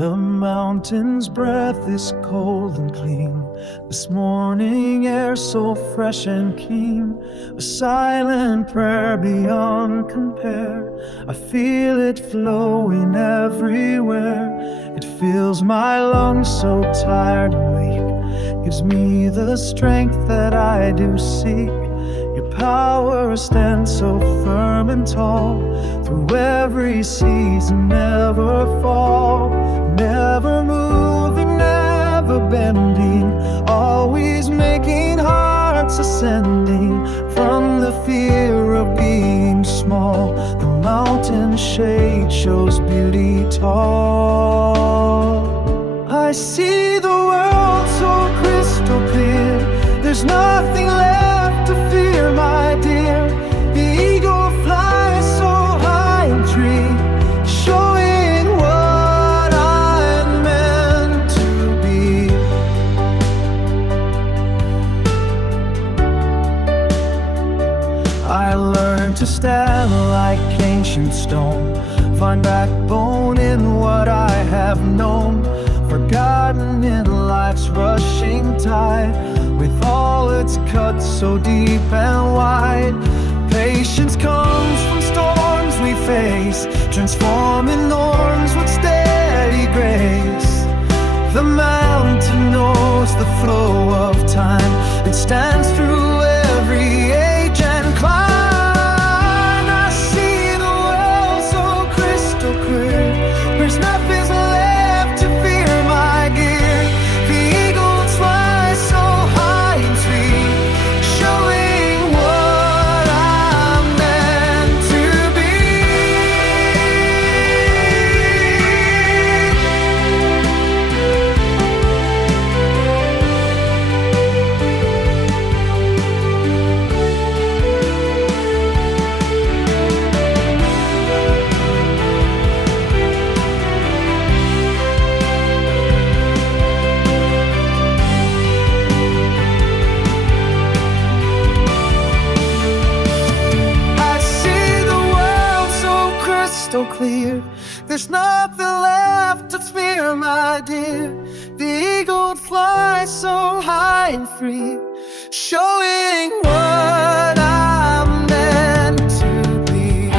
The mountain's breath is cold and clean. This morning air so fresh and keen. A silent prayer beyond compare. I feel it flowing everywhere. It fills my lungs so tired and weak. Gives me the strength that I do seek. Your power stands so firm and tall. Through every season, never fall. Never moving, never bending. Always making hearts ascending. From the fear of being small, the mountain shade shows beauty tall. I see the world so crystal clear. There's nothing left to fear, my dear. The eagle flies so high in tree, showing what I'm meant to be. I learned to stand like ancient stone, find backbone in what I have known, forgotten in life's rushing tide. With all its cuts so deep and wide, patience comes from storms we face, transforming norms with steady grace. The mountain knows the flow of time. It stands through every age and climb. I see the world so crystal clear. There's nothing left to fear, my dear. The eagles fly so high and sweet, showing what I'm meant to be. I see the world so crystal clear. There's nothing left to fear, my dear. The eagle flies so high and free, showing what I'm meant to be.